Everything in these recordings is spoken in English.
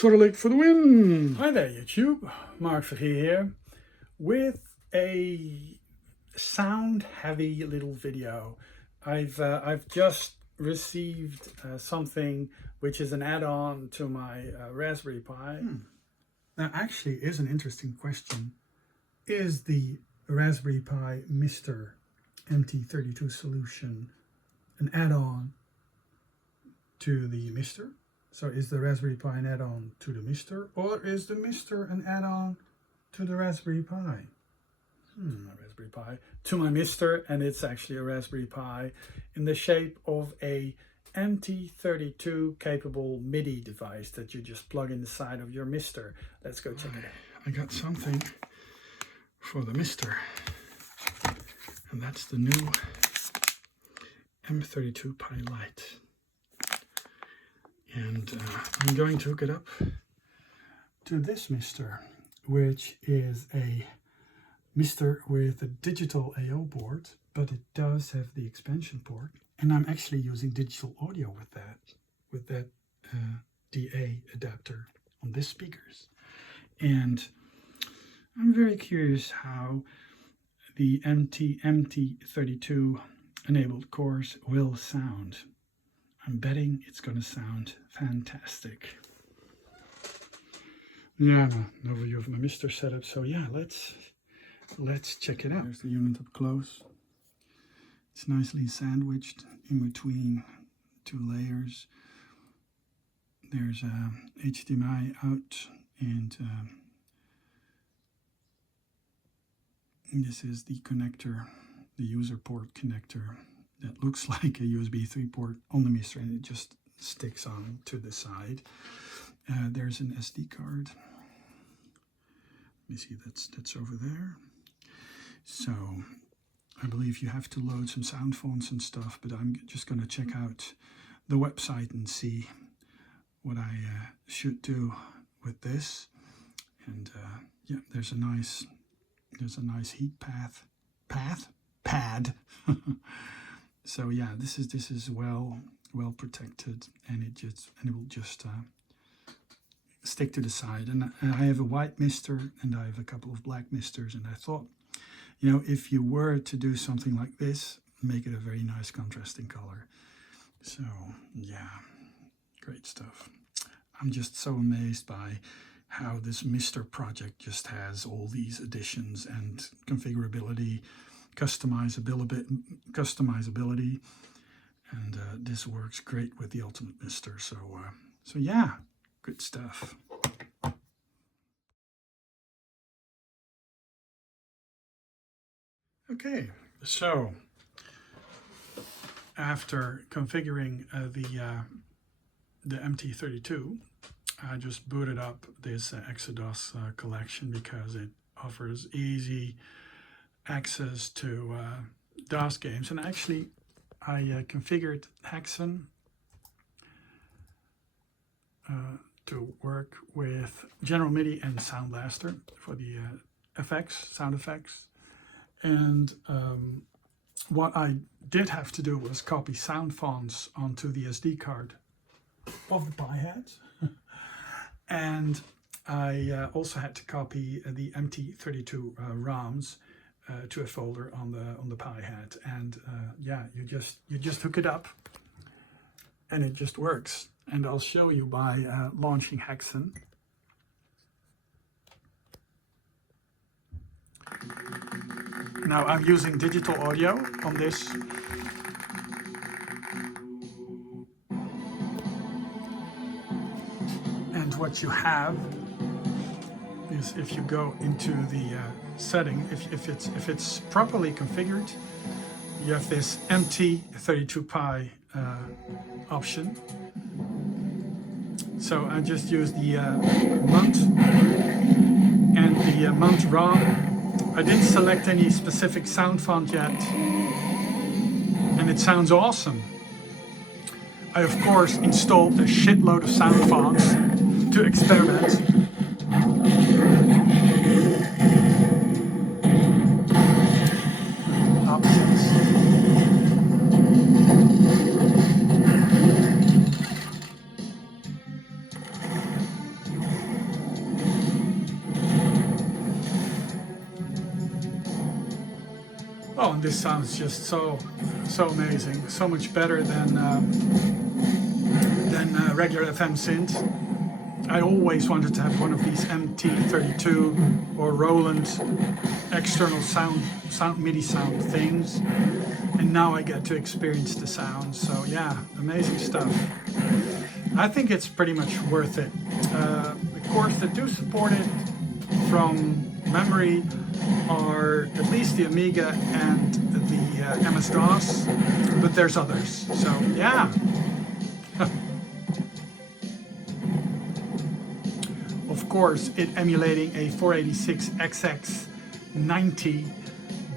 Swirlik for the win! Hi there YouTube, Mark Vergeer here with a sound heavy little video. I've just received something which is an add-on to my Raspberry Pi. That actually is an interesting question. Is the Raspberry Pi MiSTer MT32 solution an add-on to the MiSTer? So is the Raspberry Pi an add-on to the MiSTer, or is the MiSTer an add-on to the Raspberry Pi? Raspberry Pi to my MiSTer, and it's actually a Raspberry Pi in the shape of a MT32 capable Midi device that you just plug in the side of your MiSTer. Let's go check it out. I got something for the MiSTer, and that's the new MT32-Pi-Lite. And I'm going to hook it up to this MiSTer, which is a MiSTer with a digital AO board, but it does have the expansion port. And I'm actually using digital audio with that DA adapter on this speakers. And I'm very curious how the MT32 enabled cores will sound. I'm betting it's going to sound fantastic. Yeah, an overview of my MiSTer setup. So yeah, let's check it out. There's the unit up close. It's nicely sandwiched in between two layers. There's a HDMI out, and this is the connector, the user port connector that looks like a USB 3 port on the MiSTer, and it just sticks on to the side. There's an SD card. Let me see, that's over there. So I believe you have to load some sound fonts and stuff, but I'm just going to check out the website and see what I should do with this. And yeah, there's a nice heat pad. So yeah, this is well protected, and it will just stick to the side. And I have a white MiSTer and I have a couple of black MiSTers, and I thought, you know, if you were to do something like this, make it a very nice contrasting color. So yeah, great stuff. I'm just so amazed by how this MiSTer project just has all these additions and configurability, customizability, and this works great with the Ultimate MiSTer. So yeah, good stuff. Okay, so after configuring the MT32, I just booted up this Exodus collection because it offers easy access to DOS games. And actually, I configured Hexen to work with General Midi and Sound Blaster for the sound effects. And what I did have to do was copy sound fonts onto the SD card of the Pi hat. And I also had to copy the MT32 ROMs to a folder on the Pi hat. And yeah, you just hook it up and it just works. And I'll show you by launching Hexen. Now I'm using digital audio on this. And what you have is, if you go into the setting, if it's properly configured, you have this MT32-Pi option. So I just use the MUNT and the MUNT ROM. I didn't select any specific sound font yet, and it sounds awesome. I of course installed a shitload of sound fonts to experiment. Oh, and this sounds just so amazing, so much better than regular FM synth. I always wanted to have one of these MT32 or Roland external sound MIDI sound things, and now I get to experience the sound. So yeah, amazing stuff. I think it's pretty much worth it. The cores that do support it from memory are at least the Amiga and the MS-DOS, but there's others. So yeah. Of course, it emulating a 486XX90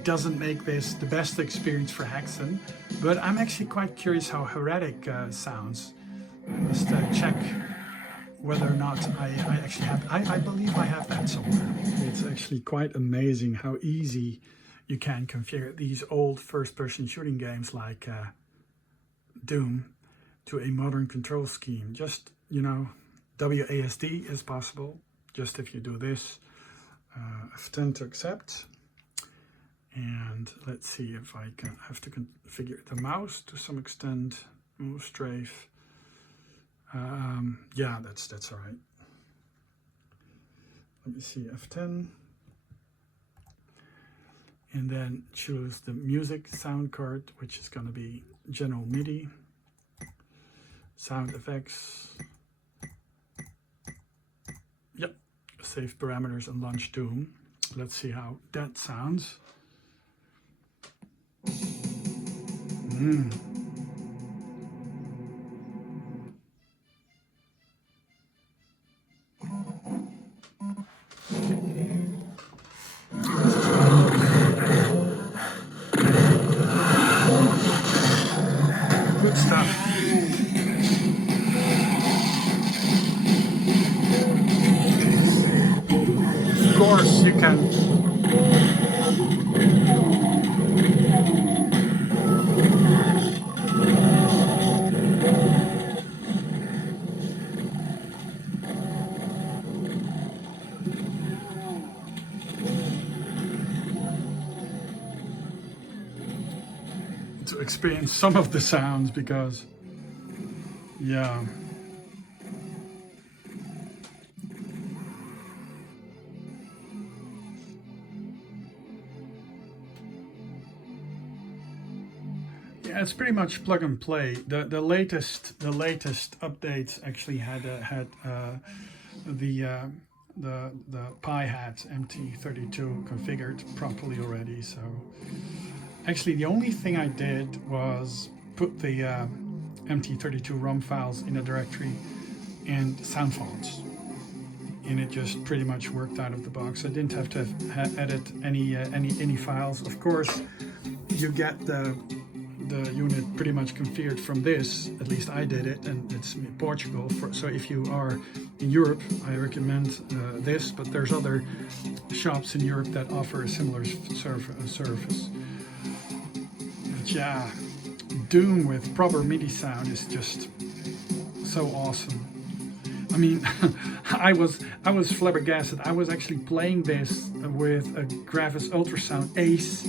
doesn't make this the best experience for Hexen, but I'm actually quite curious how Heretic sounds. I must check whether or not I actually have. I believe I have that somewhere. It's actually quite amazing how easy you can configure these old first-person shooting games like Doom to a modern control scheme. Just, you know, WASD is possible, just if you do this. F10 to accept. And let's see if I can have to configure the mouse to some extent. Move strafe. Yeah, that's all right. Let me see, F10. And then choose the music sound card, which is going to be General MIDI. Sound effects. Yep, save parameters and launch Doom. Let's see how that sounds. Good stuff. Of course, you can to experience some of the sounds, because yeah, it's pretty much plug and play. The latest updates actually had the Pi hat MT32 configured properly already. So actually the only thing I did was put the MT32 ROM files in a directory and sound fonts, and it just pretty much worked out of the box. I didn't have to edit any files. Of course, you get the unit pretty much configured from this. At least I did it, and it's in Portugal. So if you are in Europe, I recommend this, but there's other shops in Europe that offer a similar service. But yeah, Doom with proper MIDI sound is just so awesome. I mean, I was flabbergasted. I was actually playing this with a Gravis Ultrasound Ace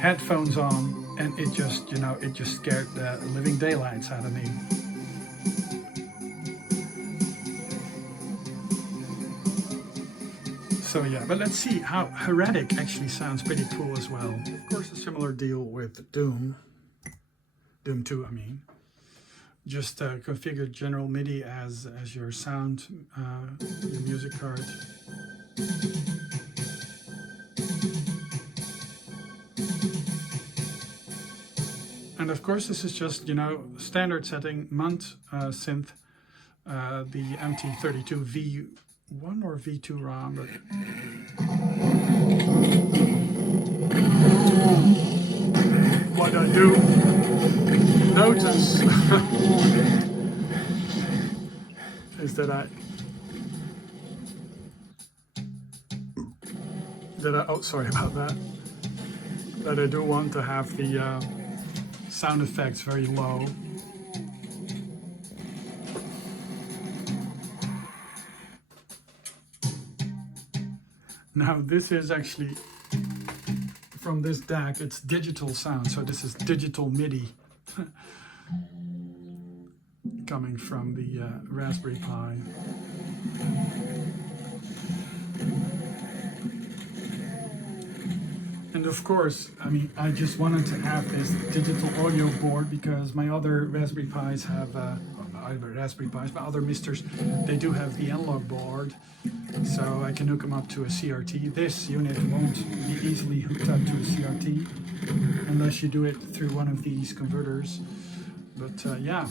headphones on, and it just, you know, it just scared the living daylights out of me. So yeah, but let's see how Heretic actually sounds pretty cool as well. Of course, a similar deal with Doom 2, I mean. Just configure General MIDI as your sound, your music card. And of course, this is just, you know, standard setting, MUNT synth, the MT32 V1 or V2 ROM. But what I do notice is that I oh, sorry about that. That I do want to have the sound effects very low. Now this is actually from this DAC, it's digital sound. So this is digital MIDI coming from the Raspberry Pi. And of course, I mean, I just wanted to have this digital audio board because my other Raspberry Pis have, not other Raspberry Pis, but other MiSTers, they do have the analog board. So I can hook them up to a CRT. This unit won't be easily hooked up to a CRT unless you do it through one of these converters. But yeah.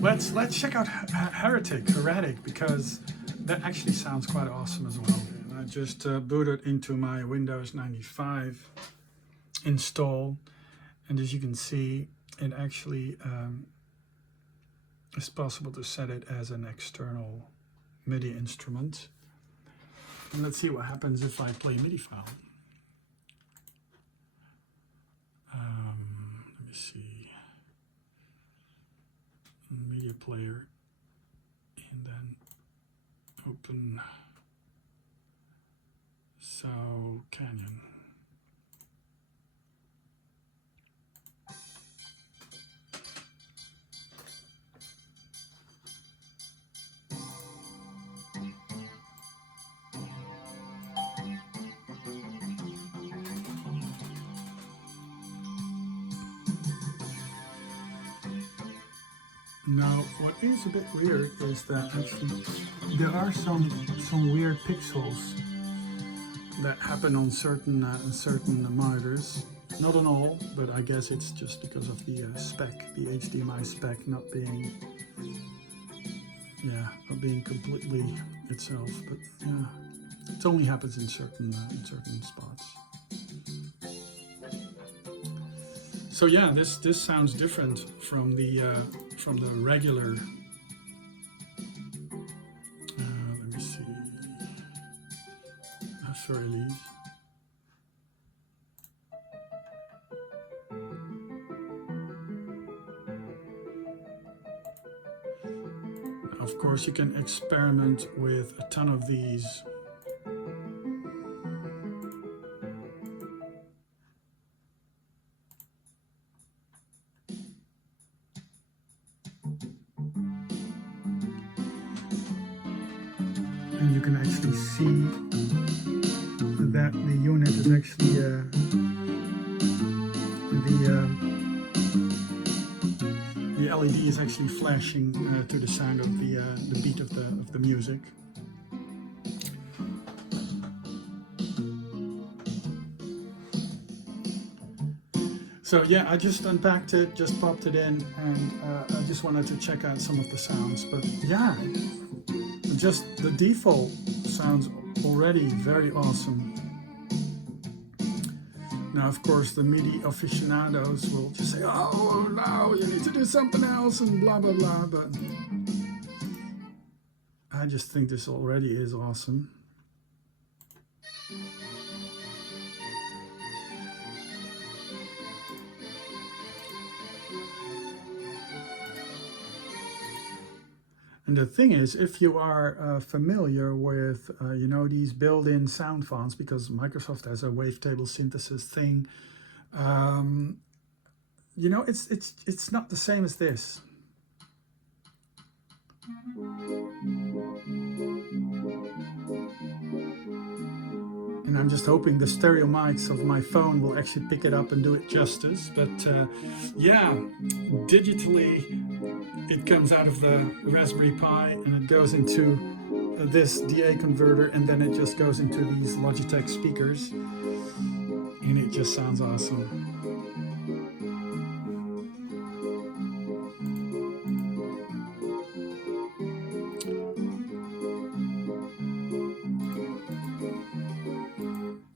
let's check out Heretic, because that actually sounds quite awesome as well. I just booted into my Windows 95 install, and as you can see, it actually it's possible to set it as an external MIDI instrument. And let's see what happens if I play a MIDI file. Let me see. Media player, and then open Canyon. Now, what is a bit weird is that actually there are some weird pixels that happen on certain monitors. Not on all, but I guess it's just because of the spec, the HDMI spec not being completely itself. But yeah, it only happens in certain spots. So yeah, this sounds different from the regular. Let me see. Release. Of course, you can experiment with a ton of these. And you can actually see that the unit is actually the LED is actually flashing to the sound of the beat of the music. So yeah, I just unpacked it, just popped it in, and I just wanted to check out some of the sounds. But yeah, just the default sounds already very awesome. Now, of course, the MIDI aficionados will just say, oh no, you need to do something else and blah, blah, blah. But I just think this already is awesome. And the thing is, if you are familiar with, you know, these built-in sound fonts, because Microsoft has a wavetable synthesis thing, you know, it's not the same as this. And I'm just hoping the stereo mics of my phone will actually pick it up and do it justice. But yeah, digitally, it comes out of the Raspberry Pi and it goes into this DA converter, and then it just goes into these Logitech speakers, and it just sounds awesome.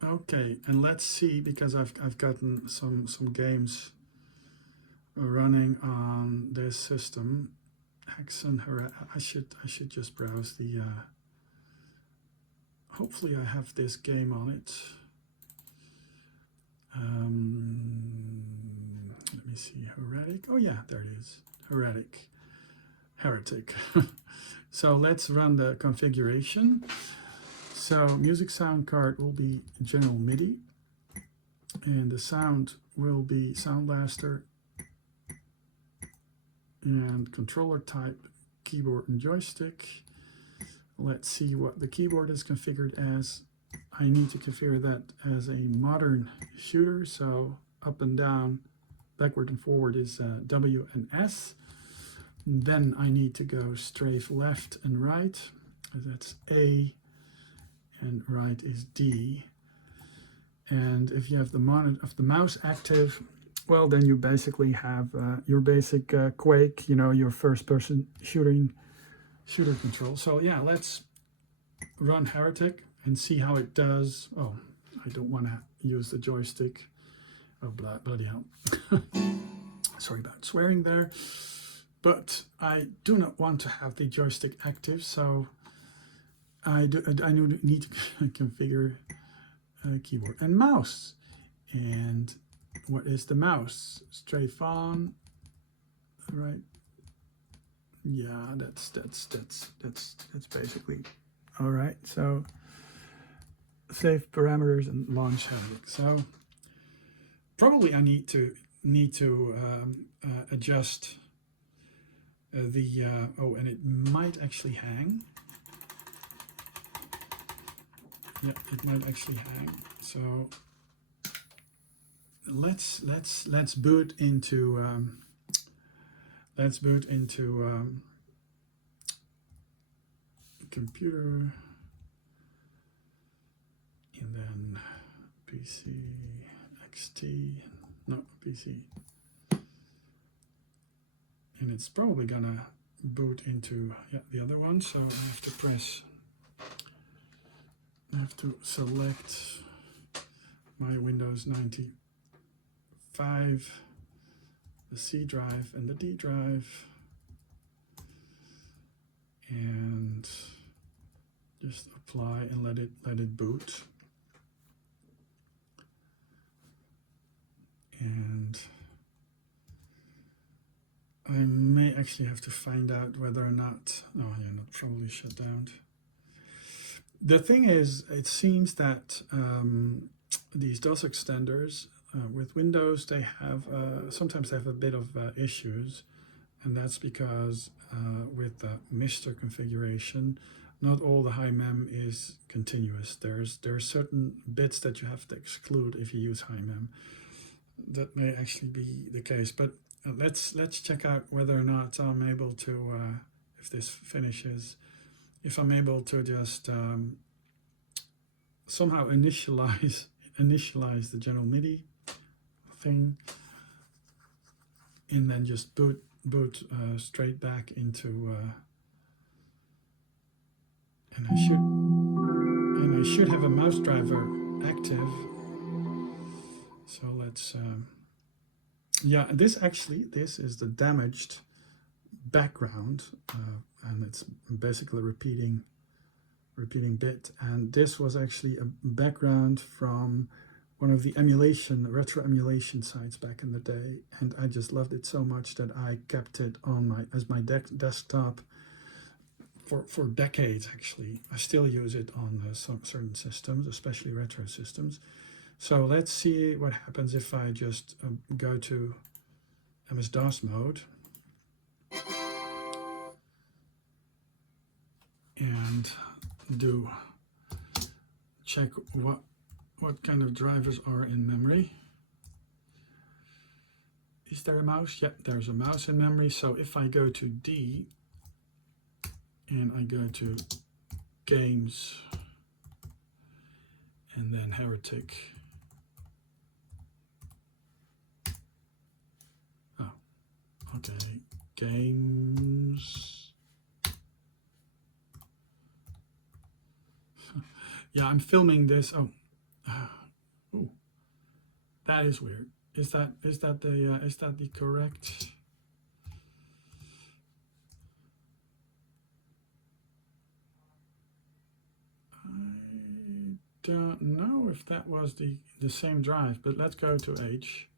Okay, and let's see, because I've gotten some games running on this system. I should just browse the. Hopefully, I have this game on it. Let me see, Heretic. Oh yeah, there it is. Heretic. So let's run the configuration. So music sound card will be General MIDI, and the sound will be Sound Blaster, and controller type keyboard and joystick. Let's see what the keyboard is configured as. I need to configure that as a modern shooter, so up and down, backward and forward is W and S. Then I need to go strafe left and right, that's A, and right is D. And if you have the mouse active, well, then you basically have your basic Quake, you know, your first-person shooter control. So yeah, let's run Heretic and see how it does. Oh, I don't want to use the joystick. Oh, bloody hell. Sorry about swearing there. But I do not want to have the joystick active, so I need to configure keyboard and mouse. And what is the mouse? Strafe on, right? Yeah, that's basically all right. So save parameters and launch Heretic. So probably I need to adjust the oh, and it might actually hang. Yeah, it might actually hang. So let's boot into computer, and then PC XT, no, PC, and it's probably gonna boot into the other one, so I have to select my Windows 95, the C drive and the D drive, and just apply and let it boot. And I may actually have to find out whether or not, oh yeah, not probably shut down. The thing is, it seems that these DOS extenders with Windows, they have sometimes they have a bit of issues, and that's because with the MiSTer configuration, not all the high mem is continuous. There are certain bits that you have to exclude if you use high mem. That may actually be the case, but let's check out whether or not I'm able to, if this finishes, if I'm able to just somehow initialize the general MIDI thing, and then just boot straight back into, and I should have a mouse driver active. So let's, yeah, this is the damaged background, and it's basically repeating bit, and this was actually a background from one of the retro emulation sites back in the day, and I just loved it so much that I kept it on as my desktop for decades. Actually, I still use it on some certain systems, especially retro systems. So let's see what happens if I just go to MS-DOS mode and check what kind of drivers are in memory. Is there a mouse? Yep, there's a mouse in memory. So if I go to D and I go to games and then Heretic. Oh, okay, games. Yeah, I'm filming this. Oh, that is weird. Is that the correct? I don't know if that was the same drive, but let's go to H.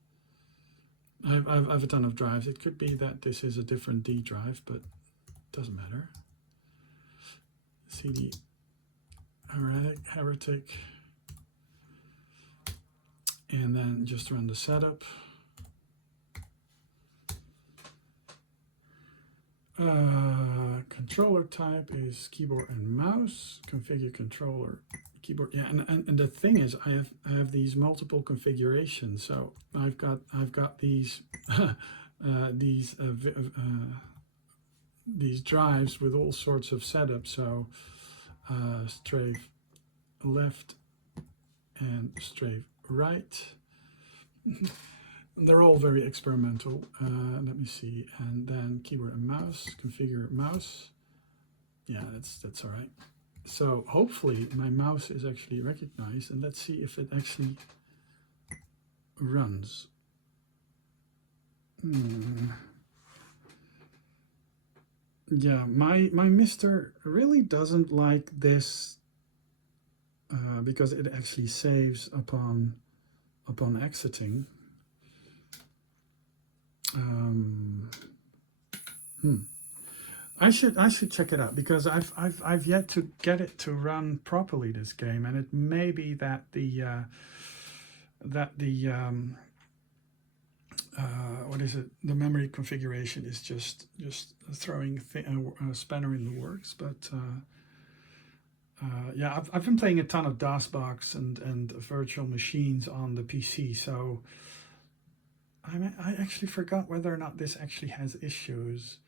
I have a ton of drives. It could be that this is a different D drive, but it doesn't matter. CD. Heretic, and then just run the setup. Controller type is keyboard and mouse. Configure controller keyboard. Yeah, and the thing is, I have these multiple configurations. So I've got these these drives with all sorts of setups. So strafe left and strafe right. They're all very experimental. Let me see, and then keyboard and mouse, configure mouse. Yeah, that's all right. So hopefully my mouse is actually recognized, and let's see if it actually runs. Yeah, my MiSTer really doesn't like this because it actually saves upon exiting. I should check it out, because I've yet to get it to run properly, this game, and it may be that the what is it? The memory configuration is just throwing a spanner in the works. But yeah, I've been playing a ton of DOSBox and virtual machines on the PC, so I actually forgot whether or not this actually has issues.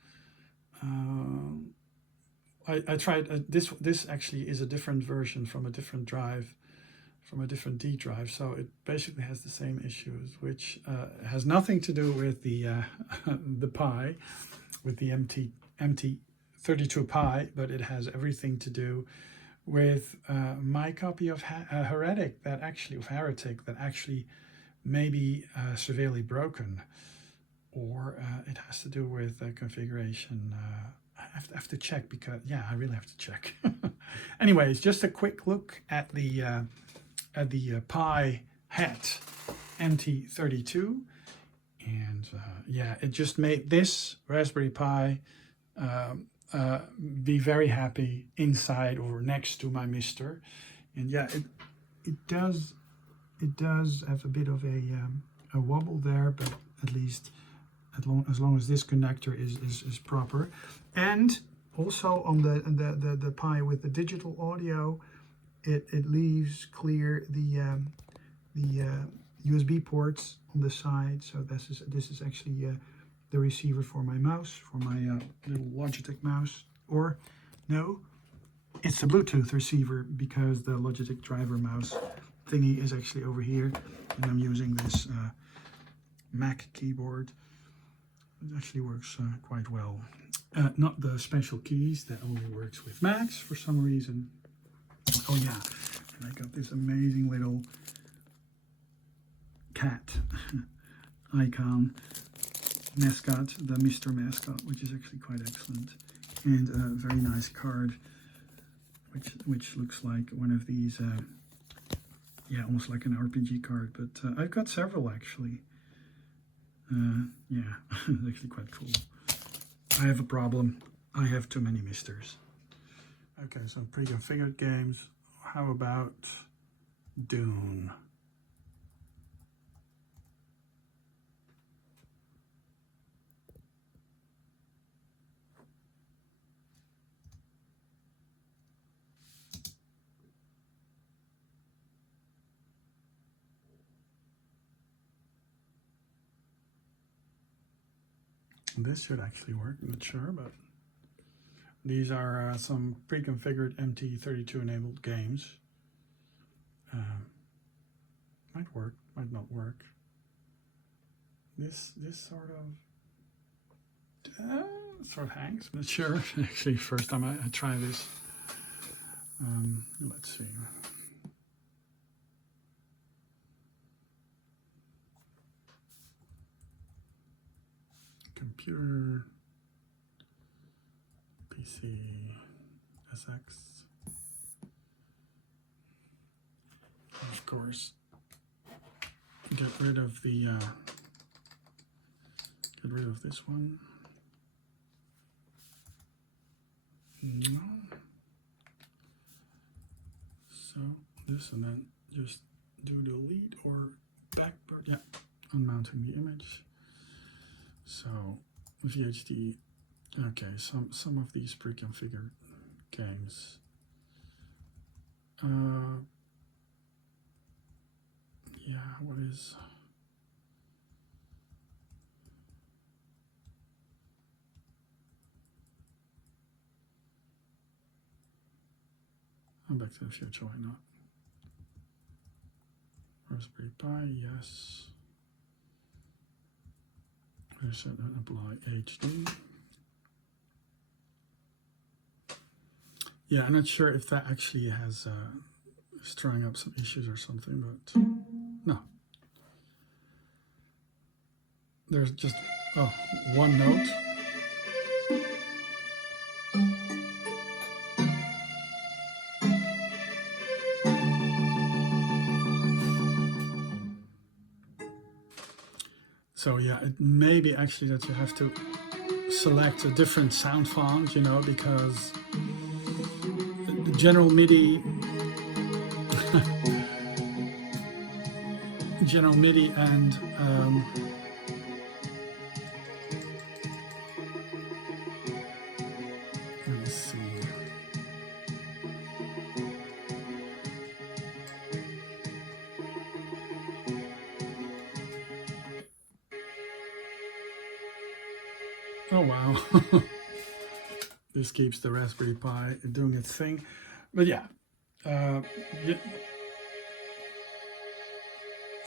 I tried this actually is a different version from a different drive, from a different D drive, so it basically has the same issues, which has nothing to do with the the Pi, with the MT32-Pi, but it has everything to do with my copy of Heretic that actually may be severely broken, or it has to do with configuration. I have to check, because yeah, I really have to check. Anyways, just a quick look at the Pi hat MT32, and yeah, it just made this Raspberry Pi be very happy inside or next to my MiSTer. And yeah, it does have a bit of a wobble there, but at least as long as this connector is proper. And also on the Pi with the digital audio, it leaves clear the USB ports on the side. So this is actually the receiver for my mouse, for my little Logitech mouse. Or no, it's the Bluetooth receiver, because the Logitech driver mouse thingy is actually over here, and I'm using this Mac keyboard. It actually works quite well. Not the special keys that only works with Macs for some reason. Oh yeah, and I got this amazing little cat icon mascot, the MiSTer mascot, which is actually quite excellent, and a very nice card, which looks like one of these, yeah, almost like an RPG card. But I've got several actually. Yeah, it's actually quite cool. I have a problem. I have too many MiSTers. Okay, so pre-configured games. How about Dune? This should actually work, I'm not sure, but these are some pre-configured MT32 enabled games. Might work, might not work. This sort of hangs, I'm not sure. Actually, first time I try this. Let's see. Computer, PC, SX. Of course, get rid of this one. No. this and then just do the lead or backward. Yeah, unmounting the image. So VHD. Okay, some of these pre-configured games. Yeah, what is? Back to the Future, why not? Raspberry Pi, yes. Reset and apply HD. Yeah, I'm not sure if that actually has is throwing up some issues or something, but no. There's just one note. So yeah, it may be actually that you have to select a different sound font, you know, because the general MIDI and let me see. Oh wow. This keeps the Raspberry Pi doing its thing. But yeah.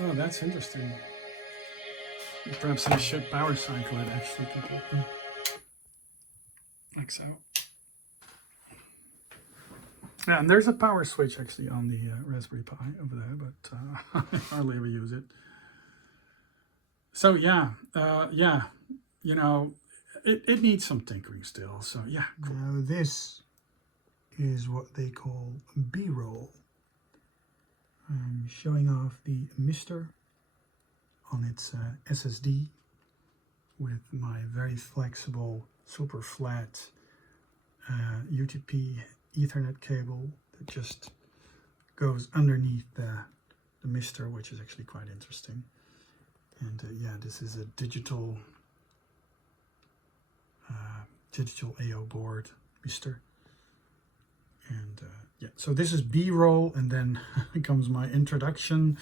Oh, that's interesting. Perhaps I should power cycle it actually completely. Like so. Yeah, and there's a power switch actually on the Raspberry Pi over there, but I hardly ever use it. So yeah, you know, it needs some tinkering still. So yeah. Cool. Now this is what they call B-roll. I'm showing off the MiSTer on its SSD with my very flexible, super flat UTP Ethernet cable that just goes underneath the MiSTer, which is actually quite interesting. And yeah, this is a digital AO board MiSTer. And yeah, so this is B-roll, and then comes my introduction.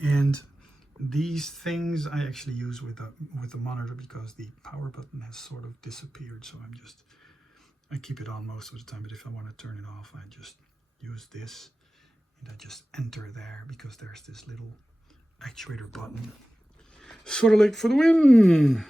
And these things I actually use with the monitor because the power button has sort of disappeared. So I keep it on most of the time, but if I want to turn it off, I just use this and I just enter there because there's this little actuator button. Sort of like for the win.